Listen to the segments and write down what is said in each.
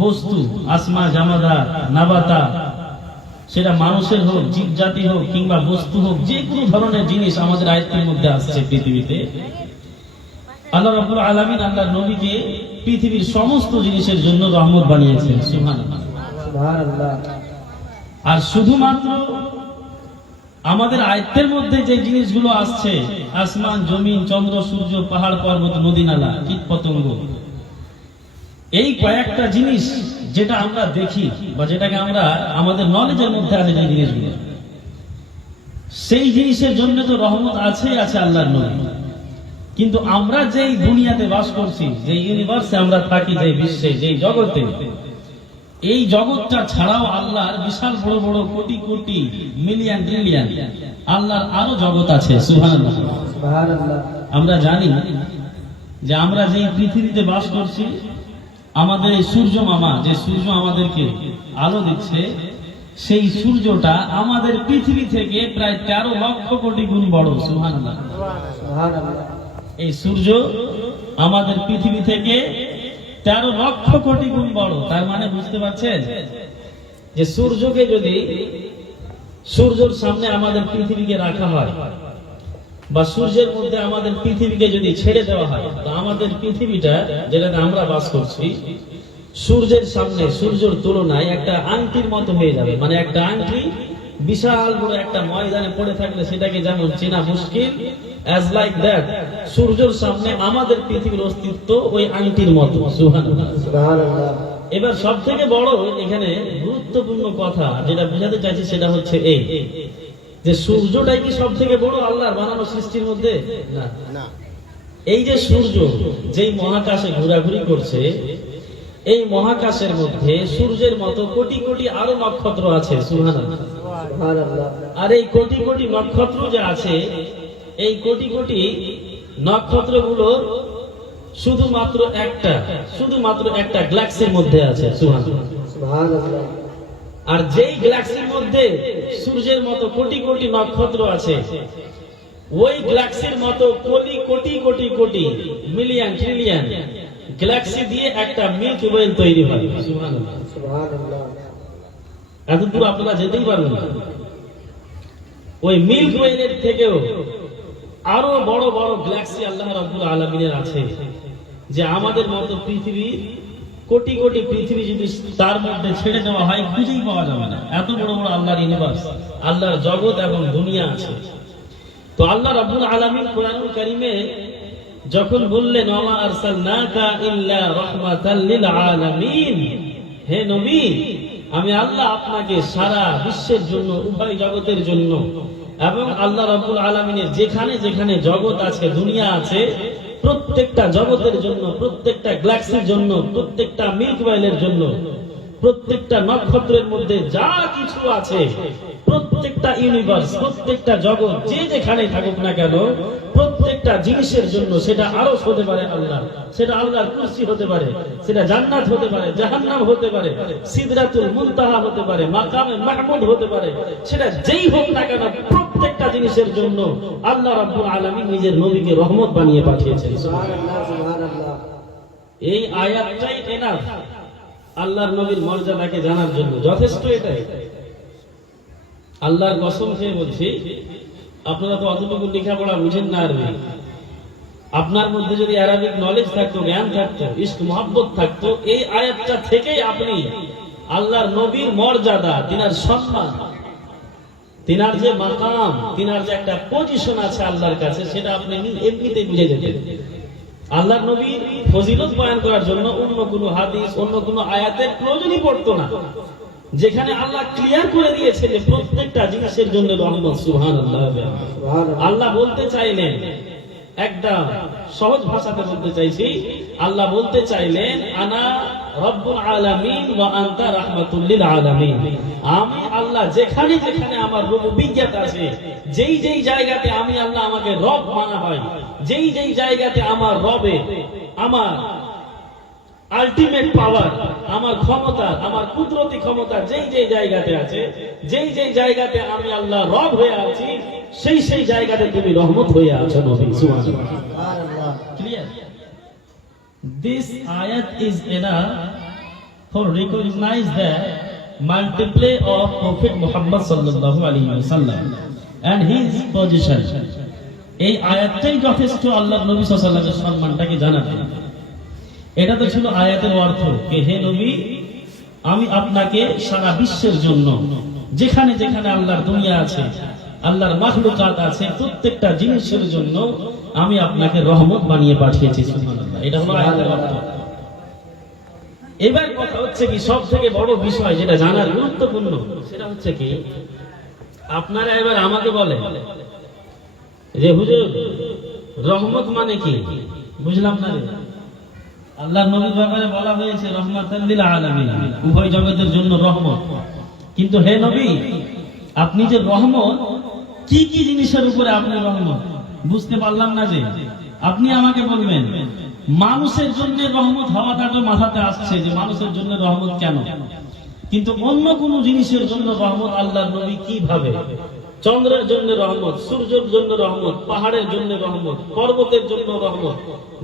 বস্তু, আসমা জামাদার নাবাতা, সেটা মানুষের হোক, জীব জাতি হোক কিংবা বস্তু হোক, যে কোনো ধরনের জিনিস আমাদের আয়ত্তের মধ্যে আসছে পৃথিবীতে, আল্লাহ রাব্বুল আলামিন আল্লাহর নবীকে পৃথিবীর সমস্ত জিনিসের জন্য রহমত বানিয়েছেন। সুবহানাল্লাহ, সুবহানাল্লাহ। আর শুধুমাত্র আমাদের আয়ত্তের মধ্যে যে জিনিসগুলো আসছে, আসমান জমিন চন্দ্র সূর্য পাহাড় পর্বত নদী নালা কীট পতঙ্গ, এই কয়েকটা জিনিস যেটা আমরা দেখি বা যেটাকে আমরা আমাদের নলেজের মধ্যে আছে, যে জিনিসগুলো, সেই জিনিসের জন্য তো রহমত আছে আল্লাহর নবী। কিন্তু আমরা যেই দুনিয়াতে বাস করছি, যে ইউনিভার্সে আমরা থাকি, যে বিশ্বে, যে জগতে, এই জগৎটা ছাড়াও আল্লাহর বিশাল বড় বড় কোটি কোটি মিলিয়ন ট্রিলিয়ন আল্লাহর আরো জগৎ আছে। সুবহানাল্লাহ, সুবহানাল্লাহ। আমরা জানি যে আমরা যেই পৃথিবীতে বাস করছি, আমাদের এই সূর্য মামা, যে সূর্য আমাদেরকে আলো দিচ্ছে, সেই সূর্যটা আমাদের পৃথিবী থেকে প্রায় 13 লক্ষ কোটি গুণ বড়। সুবহানাল্লাহ, সুবহানাল্লাহ। এই সূর্য আমাদের পৃথিবী থেকে 13 লক্ষ কোটি গুণ বড়। তার মানে বুঝতে পারছেন যে সূর্যকে যদি সূর্যের সামনে আমাদের পৃথিবীকে রাখা হয়, বা সূর্যের মধ্যে আমাদের পৃথিবীকে যদি ছেড়ে দেওয়া হয়, তো আমাদের পৃথিবীটা যেটাতে আমরা বাস করছি, সূর্যের সামনে, সূর্যের তুলনায় একটা আংটির মতো হয়ে যাবে। মানে একটা আংটি বিশাল বড় একটা ময়দানে পড়ে থাকলে সেটাকে যেমন চেনা মুশকিল, as like that সূর্যের সামনে আমাদের পৃথিবীর অস্তিত্ব ওই আংটির মতো। সুবহানাল্লাহ, সুবহানাল্লাহ। এবার সবথেকে বড় এখানে গুরুত্বপূর্ণ কথা যেটা বোঝাতে চাইছি, সেটা হচ্ছে এই যে সূর্যটাই কি সব থেকে বড় আল্লাহর বানানো সৃষ্টির মধ্যে? না। এই যে সূর্য যেই মহাকাশে ঘোরাঘুরি করছে, এই মহাকাশের মধ্যে সূর্যের মতো কোটি কোটি আরো নক্ষত্র আছে। সুবহানাল্লাহ, সুবহানাল্লাহ। আর এই কোটি কোটি নক্ষত্র যে আছে, এই কোটি কোটি নক্ষত্রগুলো শুধুমাত্র একটা গ্যালাক্সির মধ্যে আছে। সুবহানাল্লাহ, সুবহানাল্লাহ। আর যেই গ্যালাক্সির মধ্যে সূর্যের মতো কোটি কোটি নক্ষত্র আছে, ওই গ্যালাক্সির মতো crore crore crore crore million trillion Galaxy দিয়ে একটা মিল্কি ওয়ে তৈরি হয়। সুবহানাল্লাহ, সুবহানাল্লাহ। এতদূর আপনারা যেতেই পারবেন না। ওই মিল্কি ওয়ের থেকেও আরো বড় বড় গ্যালাক্সি আল্লাহ রাব্বুল আলামিনের আছে, যে আমাদের মতো পৃথিবী, কোটি কোটি পৃথিবী যদি তার মধ্যে ছেড়ে দেওয়া হয় খুঁজেই পাওয়া যাবে না। এত বড় বড় আল্লাহর ইউনিভার্স, আল্লাহর জগৎ এবং দুনিয়া আছে। তো আল্লাহ রাব্বুল আলামিন কোরআনুল কারীমে যখন বললেন, ওয়া আরসালনাকা ইল্লা রাহমাতাল লিল আলামিন, হে নবী, আমি আল্লাহ আপনাকে সারা বিশ্বের জন্য, উভয় জগতের জন্য, এবং আল্লাহ রাব্বুল আলামিনের যেখানে যেখানে জগৎ আছে, দুনিয়া আছে, প্রত্যেকটা জগতের জন্য, প্রত্যেকটা গ্যালাক্সির জন্য, প্রত্যেকটা মিল্কি ওয়ের জন্য, প্রত্যেকটা নক্ষত্রের মধ্যে যা কিছু আছে, প্রত্যেকটা ইউনিভার্স, প্রত্যেকটা জগৎ যে যেখানে থাকুক না কেন, প্রত্যেকটা জিনিসের জন্য, সেটা আরশ হতে পারে আল্লাহ, সেটা আল্লাহর কুরসি হতে পারে, সেটা জান্নাত হতে পারে, জাহান্নাম হতে পারে, সিদরাতুল মুনতাহা হতে পারে, মাকামে মাহমুদ হতে পারে, সেটা যেই হোক না কেন, প্রত্যেকটা জিনিসের জন্য আল্লাহ রাব্বুল আলামিন নিজের নবীকে রহমত বানিয়ে পাঠিয়েছেন। সুবহানাল্লাহ, সুবহানাল্লাহ। এই আয়াতটাই এনাফ আল্লাহর নবীর মর্যাদাকে জানার জন্য, যথেষ্ট। এটাই আল্লাহর কসম খেয়ে বলছি, আপনারা তো অতটুকু লেখাপড়া বুঝেন না আরবি। আপনার মধ্যে যদি আরবিক নলেজ থাকতো, জ্ঞান থাকতো, ইশক মহব্বত থাকতো, এই আয়াতটা থেকেই আপনি আল্লাহর নবীর মর্যাদা, তিনার সম্মান, তিনার যে মাকাম, তিনার যে একটা পজিশন আছে আল্লাহর কাছে, সেটা আপনি এমনিতেই বুঝে যেতেন। আল্লাহর নবীর ফজিলত বয়ান করার জন্য অন্য কোনো হাদিস, অন্য কোনো আয়াতের প্রয়োজনই পড়তো না, যেখানে আল্লাহ ক্লিয়ার করে দিয়েছে যে প্রত্যেকটা জিনিসের জন্য রহমত। সুবহানাল্লাহ। আল্লাহ বলতে চাইলেন, একদম সহজ ভাষাতে বলতে চাইছি, আল্লাহ বলতে চাইলেন, আনা রব্বুল আলামিন ওয়া আনতা রাহমাতুল লিল আলামিন। আমি আল্লাহ যেখানে যেখানে আমার রুবুবিয়্যাত আছে, যেই যেই জায়গাতে আমি আল্লাহ আমাকে রব মানা হয়, যেই যেই জায়গাতে আমার রবে, আমার আলটিমেট পাওয়ার, আমার ক্ষমতা, আমার কুদরতি ক্ষমতা যেই যেই জায়গাতে আছে, যেই যেই জায়গাতে আমি আল্লাহ রব হয়ে আছি, সেই সেই জায়গাতে তুমি রহমত হয়ে আছো নবী। সুবহানাল্লাহ। Clear? This ayat is enough for recognize the multiply of Prophet Muhammad sallallahu alaihi wasallam and his position. এই আয়াতটাই যথেষ্ট আল্লাহর নবী সাল্লাল্লাহু আলাইহি ওয়াসাল্লামের সম্মানটাকে জানাতে। এটা তো ছিল আয়াতের অর্থ, যে হে নবী, আমি আপনাকে সারা বিশ্বের জন্য, যেখানে যেখানে আল্লাহর দুনিয়া আছে, আল্লাহর মাখলুকাত আছে, প্রত্যেকটা জিনিসের জন্য আমি আপনাকে রহমত বানিয়ে পাঠিয়েছি। সুবহানাল্লাহ, এটা হলো আয়াতের অর্থ। এবার কথা হচ্ছে কি, সব থেকে বড় বিষয় যেটা জানার গুরুত্বপূর্ণ, সেটা হচ্ছে কি, আপনারা এবার আমাকে বলে যে হুজুর রহমত মানে কি? বুঝলাম না রে। আল্লাহর নবীর ব্যাপারে বলা হয়েছে রহমাতাল লিল আলামিন, উভয় জগতের জন্য রহমত। কিন্তু হে নবী, আপনি যে রহমত, কি কি জিনিসের উপরে আপনি রহমত? বুঝতে পারলাম না যে আপনি আমাকে বলবেন মানুষের জন্য রহমত হওয়াটা তো মাথাতে আসছে যে মানুষের জন্য রহমত কেন, কিন্তু অন্য কোন জিনিসের জন্য রহমত আল্লাহর নবী কিভাবে? চন্দ্রের জন্য রহমত, সূর্যের জন্য রহমত, পাহাড়ের জন্য রহমত, পর্বতের জন্য রহমত,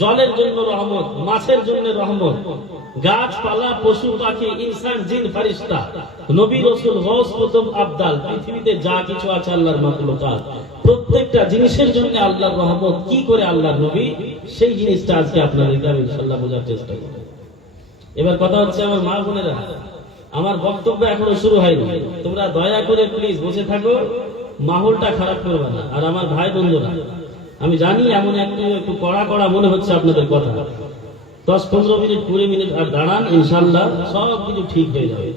জলের জন্য রহমত, মাছের জন্য রহমত, গাছপালা, পশু পাখি, ইনসান, জিন, ফারিস্তা, নবী, রাসূল, গওস, কুতুব, আবদাল, পৃথিবীতে যা কিছু আছে আল্লাহর মাখলুকাত, প্রত্যেকটা জিনিসের জন্য আল্লাহর রহমত কি করে আল্লাহর নবী, সেই জিনিসটা আজকে আপনাদেরকে আমি ইনশাআল্লাহ বোঝার চেষ্টা করব। এবার কথা হচ্ছে, আমার মা বোনেরা, আমার বক্তব্য এখনো শুরু হয়নি, তোমরা দয়া করে প্লিজ বসে থাকো, মাহলটা খারাপ করবে না। আর আমার ভাই বন্ধুরা, আমি জানি এমন একটু কড়া কড়া মনে হচ্ছে আপনাদের কথা, 10-15 মিনিট 20 মিনিট আর দাঁড়ান, ইনশাআল্লাহ সব কিছু ঠিক হয়ে যাবে,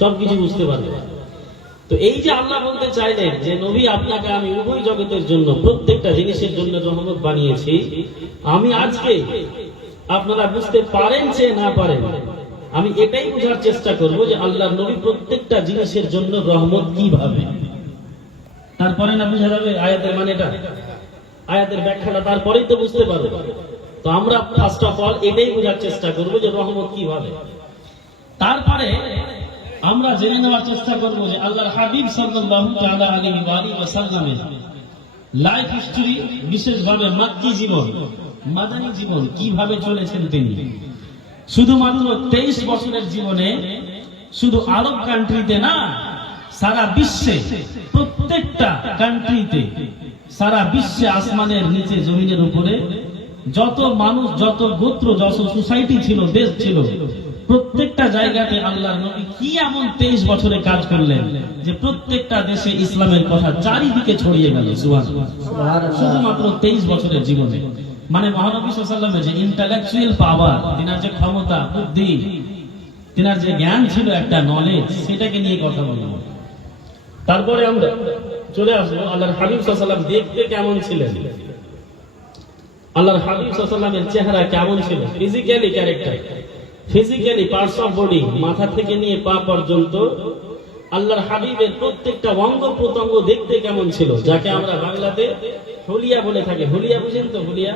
সব কিছু বুঝতে পারবে। তো এই যে আল্লাহ বলতে চাইলেন যে নবী, আপনাকে আমি উভয় জগতের জন্য, প্রত্যেকটা জিনিসের জন্য রহমত বানিয়েছি, আমি আজকে আপনারা বুঝতে পারেন যে না পারেন, আমি এটাই বোঝার চেষ্টা করব যে আল্লাহর নবী প্রত্যেকটা জিনিসের জন্য রহমত কিভাবে। তারপরে না বুঝা যাবে আয়াতের মানেটা, আয়াতের ব্যাখ্যাটা, তারপরেই তো বুঝতে পারবে। তো আমরা ফার্স্ট অফ অল এটাই বোঝার চেষ্টা করব যে রহমত কিভাবে। তারপরে আমরা জেনে নেওয়ার চেষ্টা করব যে আল্লাহর হাবিব সাল্লাল্লাহু তাআলা আলাইহি ওয়াসাল্লামের লাইফ হিস্টরি, বিশেষভাবে মাক্কি জীবন, মাদানী জীবন কিভাবে চলেছেন তিনি। শুধুমাত্র 23 বছরের জীবনে শুধু আরব কান্ট্রিতে না, সারা বিশ্বে, প্রত্যেকটা কান্ট্রিতে, সারা বিশ্বে, আসমানের নিচে, জমিনের উপরে যত মানুষ, যত গোত্র, যত সোসাইটি ছিল, দেশ ছিল, প্রত্যেকটা জায়গাতে আল্লাহর নবী কি এমন 23 বছরে কাজ করলেন যে প্রত্যেকটা দেশে ইসলামের কথা চারিদিকে ছড়িয়ে গেল। সুবহানাল্লাহ, শুধুমাত্র 23 বছরের জীবনে। মানে মহানবী সাল্লাল্লাহু আলাইহি ওয়াসাল্লামের যে ইন্টেলেকচুয়াল পাওয়ার, তিনার যে ক্ষমতা, বুদ্ধি, তিনার যে জ্ঞান ছিল, একটা নলেজ, সেটাকে নিয়ে কথা বলবো। তারপরে আমরা চলে আসবো আল্লাহর হাবিব সাল্লাল্লাহু আলাইহি ওয়াসাল্লাম দেখতে কেমন ছিলেন, আল্লাহর হাবিব সাল্লাল্লাহু আলাইহি ওয়াসাল্লামের চেহারা কেমন ছিল, physically character, physically parts of body, মাথা থেকে নিয়ে পা পর্যন্ত আল্লাহর হাবিবের প্রত্যেকটা অঙ্গ প্রত্যঙ্গ দেখতে কেমন ছিল, যাকে আমরা বাংলাতে হুলিয়া বলে থাকি। হুলিয়া বুঝেন তো? হুলিয়া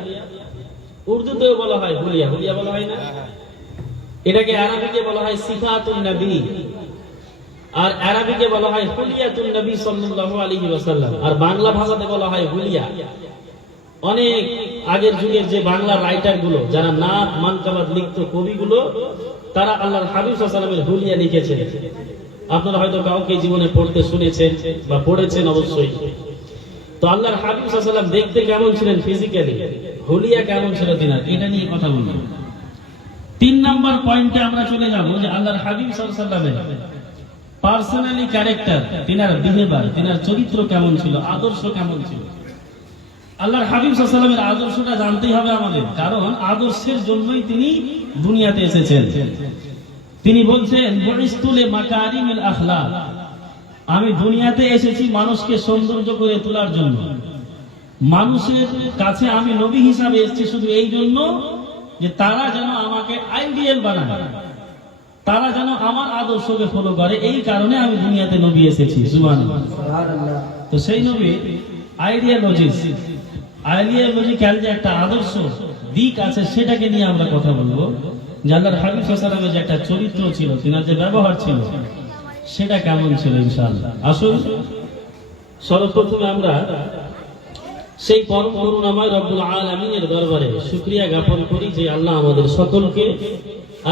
উর্দুতেও বলা হয় হুলিয়া, হুলিয়া বলা হয় না? এটাকে আরবিতে বলা হয় সিফাতুন নবী, আর আরবিতে বলা হয় হুলিয়াতুন নবী সাল্লাল্লাহু আলাইহি ওয়াসাল্লাম, আর বাংলা ভাষাতে বলা হয় হুলিয়া। অনেক আগের যুগের যে বাংলা রাইটার গুলো, যারা নাত মানকাবাত লিখত, কবিগুলো, তারা আল্লাহর হাবিব সাল্লাল্লাহু আলাইহি ওয়াসাল্লামের হুলিয়া লিখেছেন। আপনারা হয়তো কাউকে জীবনে পড়তে শুনেছেন বা পড়েছেন অবশ্যই। তো আল্লাহর হাবিব সাল্লাল্লাহু আলাইহি ওয়াসাল্লাম দেখতে কেমন ছিলেন ফিজিক্যালি, হুলিয়া কেমন ছিল তিনার, এটা নিয়ে কথা বলবো। 3 নাম্বার পয়েন্টে আমরা চলে যাব যে আল্লাহর হাবিব সাল্লাল্লাহু আলাইহি ওয়াসাল্লামের পার্সোনালি ক্যারেক্টার, তিনার বিহেভিয়ার, তিনার চরিত্র কেমন ছিল, আদর্শ কেমন ছিল। আল্লাহর হাবিব সাল্লাল্লাহু আলাইহি ওয়াসাল্লামের আদর্শটা জানতেই হবে আমাদের, কারণ আদর্শের জন্যই তিনি দুনিয়াতে এসেছেন। তিনি বলছেন বুইসতুল মাকারিমিল আখলাক, আমি দুনিয়াতে এসেছি মানুষকে সৌন্দর্য করে তোলার জন্য। মানুষের কাছে আমি নবী হিসাবে এসেছি শুধু এই জন্য যে তারা যেন আমাকে আইডিয়াল বানায়, তারা যেন আমার আদর্শকে ফলো করে, এই কারণে আমি দুনিয়াতে নবী এসেছি। সুবহানাল্লাহ। তো সেই নবী আইডিয়ালজিক্যাল যে একটা আদর্শ দিক আছে, সেটাকে নিয়ে আমরা কথা বলবো। যে আল্লাহর হাবিব সাল্লাল্লাহু আলাইহি ওয়াসাল্লামের যে একটা চরিত্র ছিল, তিনার যে ব্যবহার ছিল, সেটা কেমন ছিল ইনশাআল্লাহ। আসুন সর্বপ্রথমে আমরা সেই পরম করুণাময় রব্বুল আলামিনের দরবারে শুকরিয়া জ্ঞাপন করি যে আল্লাহ আমাদের সকলকে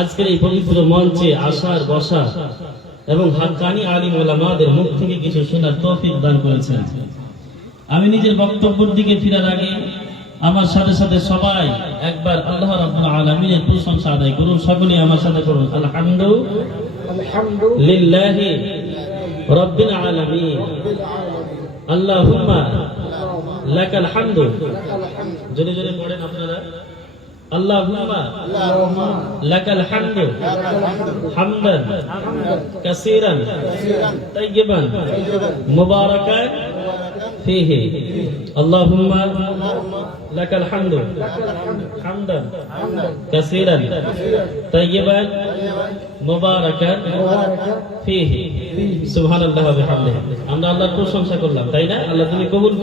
আজকের এই পবিত্র মঞ্চে আসার বসা এবং হাক্কানি আলিম ওলামাদের মুখ থেকে কিছু শোনার তৌফিক দান করেছেন। আমি নিজের বক্তব্যের দিকে ফেরার আগে আমার সাথে সাথে সবাই একবার আল্লাহ রাব্বুল আলামিনের প্রশংসা আদায় করুন। সকলেই আমার সাথে করুন আলহামদুলিল্লাহি রাব্বিল আলামিন আল্লাহুম্মা লাকাল হামদু। জোরে জোরে পড়েন আপনারা, আল্লাহুম্মা লাকাল হামদু হামদান কাসীরান তাইয়িবান মুবারাকান ফীহি। আল্লাহুম্মা লাকাল হামদু হামদান কাসীরান তাইয়িবান মুবারাকান ফীহি। সুবহানাল্লাহি ওয়া বিহামদিহি। আমরা আল্লাহর প্রশংসা করলাম, তাই না? আল্লাহ তুমি কবুল করো।